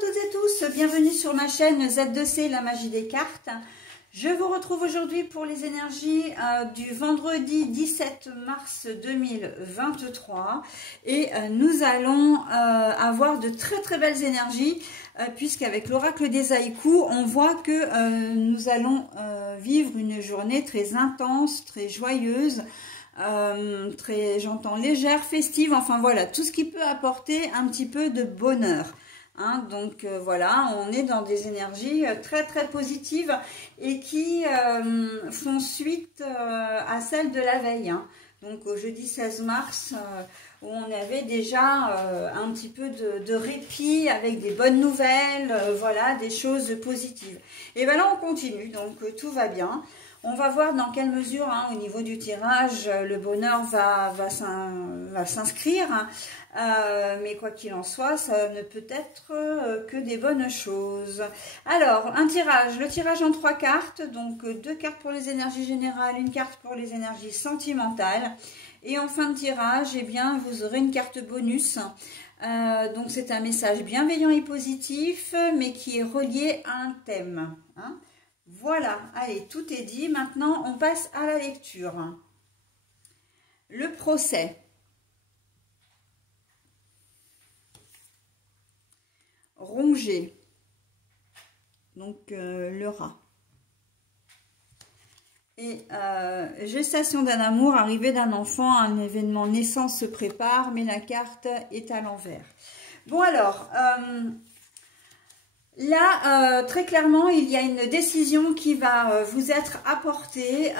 toutes et tous, bienvenue sur ma chaîne Z2C, la magie des cartes. Je vous retrouve aujourd'hui pour les énergies du vendredi 17 mars 2023 et nous allons avoir de très belles énergies puisqu'avec l'oracle des haïkus, on voit que nous allons vivre une journée très intense, très joyeuse, très, j'entends, légère, festive, enfin voilà, tout ce qui peut apporter un petit peu de bonheur. Hein, donc voilà, on est dans des énergies très positives et qui font suite à celles de la veille. Hein. Donc au jeudi 16 mars, où on avait déjà un petit peu de répit avec des bonnes nouvelles, voilà, des choses positives. Et bien là on continue, donc tout va bien. On va voir dans quelle mesure, hein, au niveau du tirage, le bonheur va s'inscrire. Hein. Mais quoi qu'il en soit, ça ne peut être que des bonnes choses. Alors, un tirage, le tirage en 3 cartes, donc 2 cartes pour les énergies générales, une carte pour les énergies sentimentales. Et en fin de tirage, eh bien, vous aurez une carte bonus. Donc c'est un message bienveillant et positif, mais qui est relié à un thème. Hein. Voilà, allez, tout est dit. Maintenant, on passe à la lecture. Le procès. Ronger. Donc, le rat. Et gestation d'un amour, arrivée d'un enfant, un événement naissance se prépare, mais la carte est à l'envers. Bon alors... Là, très clairement, il y a une décision qui va vous être apportée.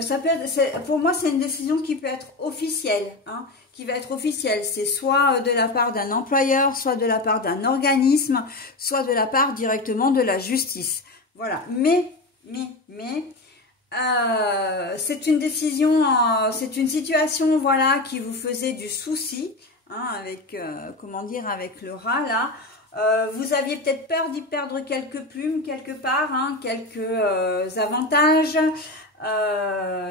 Ça peut être, pour moi, c'est une décision qui peut être officielle. Hein, qui va être officielle. C'est soit de la part d'un employeur, soit de la part d'un organisme, soit de la part directement de la justice. Voilà. Mais c'est une décision, c'est une situation, voilà, qui vous faisait du souci, hein, avec, comment dire, avec le rat là. Vous aviez peut-être peur d'y perdre quelques plumes quelque part, hein, quelques avantages,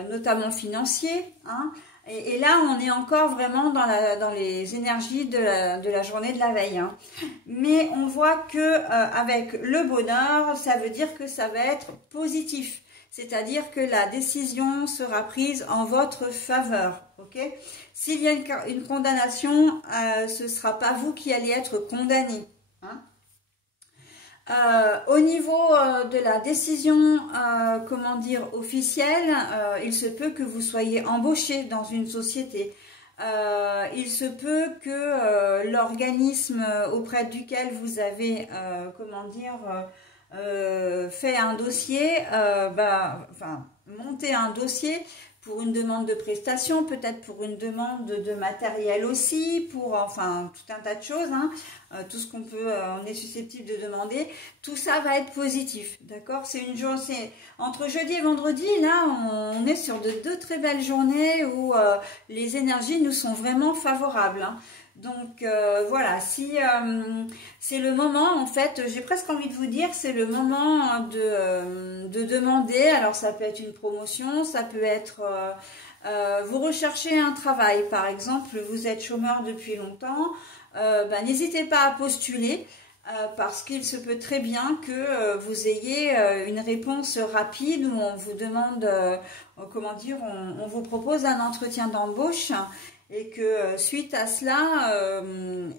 notamment financiers. Hein, et là, on est encore vraiment dans les énergies de la journée de la veille. Hein. Mais on voit que avec le bonheur, ça veut dire que ça va être positif. C'est-à-dire que la décision sera prise en votre faveur. Okay, s'il y a une condamnation, ce ne sera pas vous qui allez être condamné. Hein. Au niveau de la décision, comment dire, officielle, il se peut que vous soyez embauché dans une société. Il se peut que l'organisme auprès duquel vous avez, comment dire, fait un dossier, monter un dossier pour une demande de prestation, peut-être pour une demande de matériel aussi, pour enfin tout un tas de choses, hein, tout ce qu'on peut, on est susceptible de demander, tout ça va être positif, d'accord? C'est une journée, entre jeudi et vendredi, là, on est sur de 2 très belles journées où les énergies nous sont vraiment favorables. Hein. Donc voilà, si c'est le moment, en fait, j'ai presque envie de vous dire, c'est le moment de demander. Alors ça peut être une promotion, ça peut être vous recherchez un travail, par exemple, vous êtes chômeur depuis longtemps, n'hésitez pas à postuler parce qu'il se peut très bien que vous ayez une réponse rapide où on vous demande, comment dire, on vous propose un entretien d'embauche. Et que suite à cela,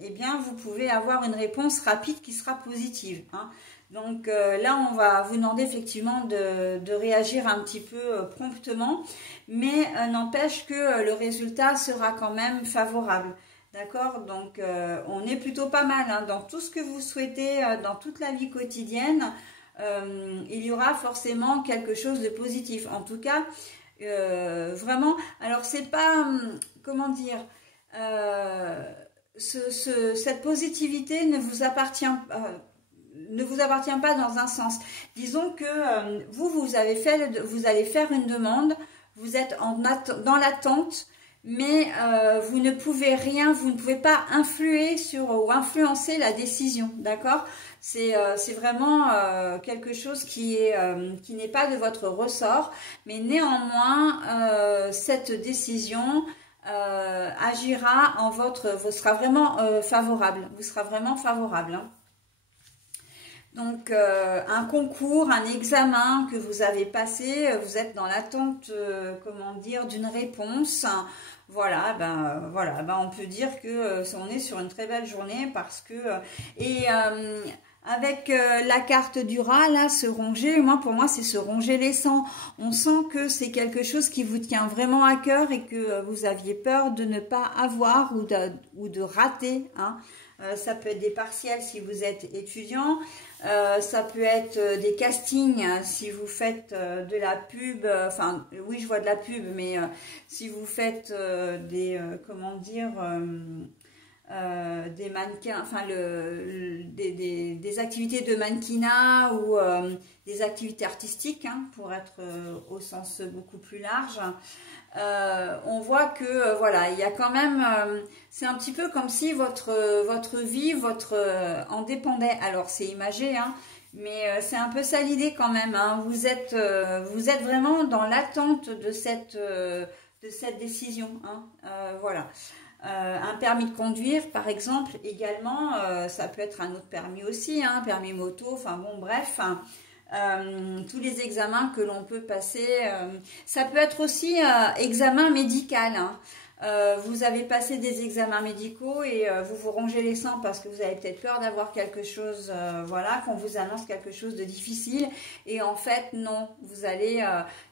eh bien, vous pouvez avoir une réponse rapide qui sera positive. Hein. Donc là, on va vous demander effectivement de réagir un petit peu promptement, mais n'empêche que le résultat sera quand même favorable. D'accord? Donc on est plutôt pas mal. Hein. Dans tout ce que vous souhaitez, dans toute la vie quotidienne, il y aura forcément quelque chose de positif. En tout cas, vraiment, alors c'est pas, comment dire, cette positivité ne vous appartient pas dans un sens. Disons que vous allez faire une demande, vous êtes dans l'attente, mais vous ne pouvez rien, vous ne pouvez pas influer sur ou influencer la décision, d'accord? C'est vraiment quelque chose qui n'est pas de votre ressort, mais néanmoins cette décision agira en votre, vous sera vraiment favorable, vous sera vraiment favorable. Hein. Donc, un concours, un examen que vous avez passé, vous êtes dans l'attente, comment dire, d'une réponse. Voilà, on peut dire que on est sur une très belle journée parce que avec la carte du rat, là, se ronger, pour moi, c'est se ronger les sangs. On sent que c'est quelque chose qui vous tient vraiment à cœur et que vous aviez peur de ne pas avoir ou de rater, hein. Ça peut être des partiels si vous êtes étudiant, ça peut être des castings si vous faites de la pub, enfin oui je vois de la pub, mais si vous faites comment dire, des mannequins, enfin des activités de mannequinat ou des activités artistiques, hein, pour être au sens beaucoup plus large. On voit que voilà, il y a quand même, c'est un petit peu comme si votre vie, en dépendait. Alors c'est imagé, hein, mais c'est un peu ça l'idée quand même, hein. Vous êtes vraiment dans l'attente de cette décision, hein. Voilà. Un permis de conduire par exemple également, ça peut être un autre permis aussi, hein, permis moto, enfin bon bref, hein. Tous les examens que l'on peut passer, ça peut être aussi examen médical, hein. Vous avez passé des examens médicaux et vous vous rongez les sangs parce que vous avez peut-être peur d'avoir quelque chose, voilà, qu'on vous annonce quelque chose de difficile et en fait non, vous allez,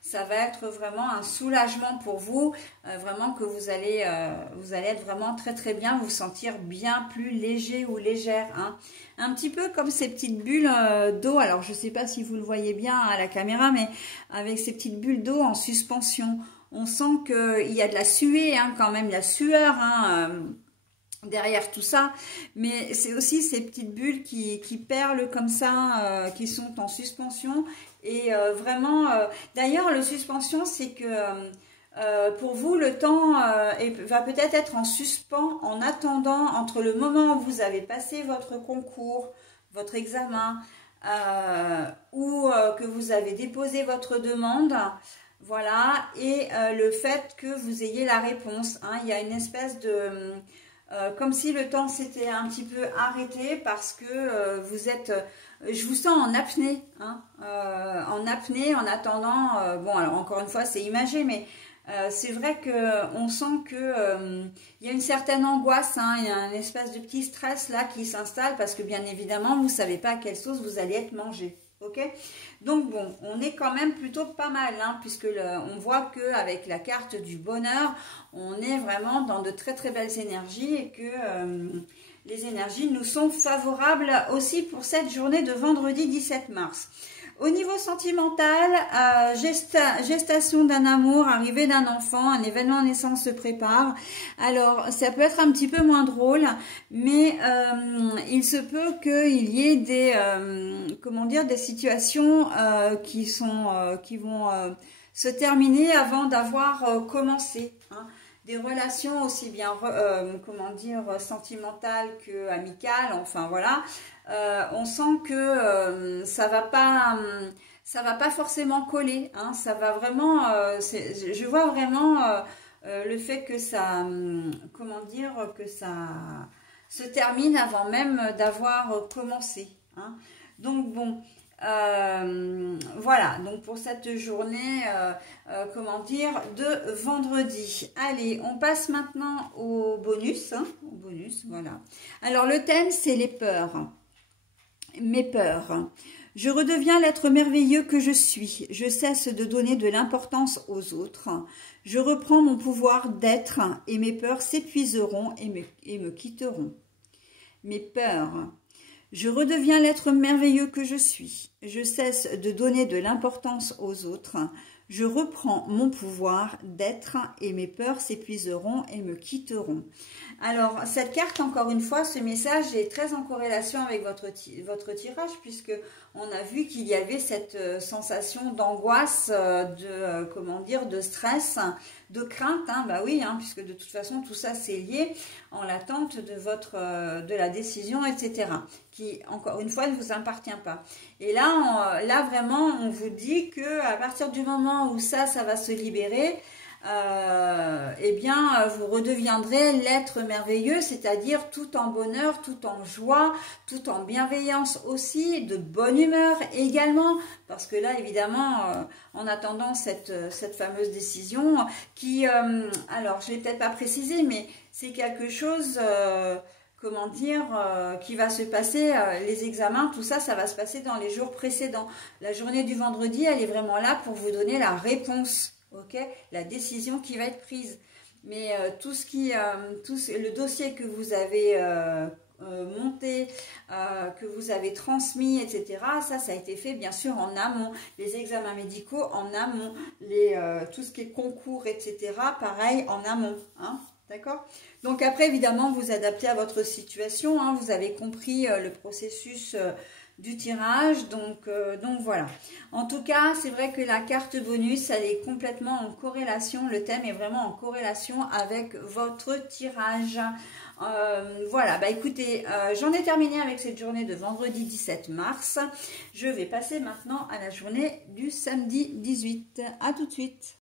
ça va être vraiment un soulagement pour vous, vraiment que vous allez être vraiment très très bien, vous sentir bien plus léger ou légère, hein. Un petit peu comme ces petites bulles d'eau, alors je ne sais pas si vous le voyez bien à la caméra, mais avec ces petites bulles d'eau en suspension. On sent qu'il y a de la suée, hein, quand même, la sueur, hein, derrière tout ça. Mais c'est aussi ces petites bulles qui perlent comme ça, qui sont en suspension. Et vraiment, d'ailleurs, le suspension, c'est que pour vous, le temps va peut-être être en suspens en attendant entre le moment où vous avez passé votre concours, votre examen, ou que vous avez déposé votre demande. Voilà, et le fait que vous ayez la réponse, hein, il y a une espèce de... comme si le temps s'était un petit peu arrêté parce que vous êtes... je vous sens en apnée, hein, en apnée, en attendant... bon, alors encore une fois, c'est imagé, mais c'est vrai qu'on sent que il y a une certaine angoisse, hein, il y a une espèce de petit stress là qui s'installe parce que bien évidemment, vous ne savez pas à quelle sauce vous allez être mangé. Ok, donc bon, on est quand même plutôt pas mal, hein, puisque on voit qu'avec la carte du bonheur, on est vraiment dans de très très belles énergies et que les énergies nous sont favorables aussi pour cette journée de vendredi 17 mars. Au niveau sentimental, gestation d'un amour, arrivée d'un enfant, un événement de naissance se prépare. Alors, ça peut être un petit peu moins drôle, mais il se peut qu'il y ait des, comment dire, des situations qui vont se terminer avant d'avoir commencé, hein. Des relations aussi bien, comment dire, sentimentales que amicales, enfin voilà. On sent que ça va pas forcément coller, hein, ça va vraiment, je vois vraiment le fait que ça, comment dire, que ça se termine avant même d'avoir commencé, hein. Donc bon, voilà, donc pour cette journée, comment dire, de vendredi. Allez, on passe maintenant au bonus, hein, au bonus, voilà. Alors le thème, c'est les peurs. Mes peurs. Je redeviens l'être merveilleux que je suis. Je cesse de donner de l'importance aux autres. Je reprends mon pouvoir d'être et mes peurs s'épuiseront et me quitteront. Mes peurs. Je redeviens l'être merveilleux que je suis. Je cesse de donner de l'importance aux autres. Je reprends mon pouvoir d'être et mes peurs s'épuiseront et me quitteront. Alors, cette carte, encore une fois, ce message est très en corrélation avec votre tirage, puisque on a vu qu'il y avait cette sensation d'angoisse, comment dire, de stress, de crainte, hein, bah oui, hein, puisque de toute façon, tout ça, c'est lié en l'attente de la décision, etc., qui, encore une fois, ne vous appartient pas. Et là, là vraiment, on vous dit que à partir du moment où ça va se libérer, eh bien, vous redeviendrez l'être merveilleux, c'est-à-dire tout en bonheur, tout en joie, tout en bienveillance aussi, de bonne humeur également, parce que là, évidemment, en attendant cette fameuse décision qui, alors, je ne l'ai peut-être pas précisé, mais c'est quelque chose... comment dire, qui va se passer, les examens, tout ça, ça va se passer dans les jours précédents. La journée du vendredi, elle est vraiment là pour vous donner la réponse, ok, la décision qui va être prise. Mais tout ce qui, le dossier que vous avez monté, que vous avez transmis, etc., ça a été fait bien sûr en amont. Les examens médicaux en amont, tout ce qui est concours, etc., pareil en amont, hein. D'accord? Donc après, évidemment, vous adaptez à votre situation. Hein, vous avez compris le processus du tirage. Donc voilà. En tout cas, c'est vrai que la carte bonus, elle est complètement en corrélation. Le thème est vraiment en corrélation avec votre tirage. Voilà, bah écoutez, j'en ai terminé avec cette journée de vendredi 17 mars. Je vais passer maintenant à la journée du samedi 18. À tout de suite.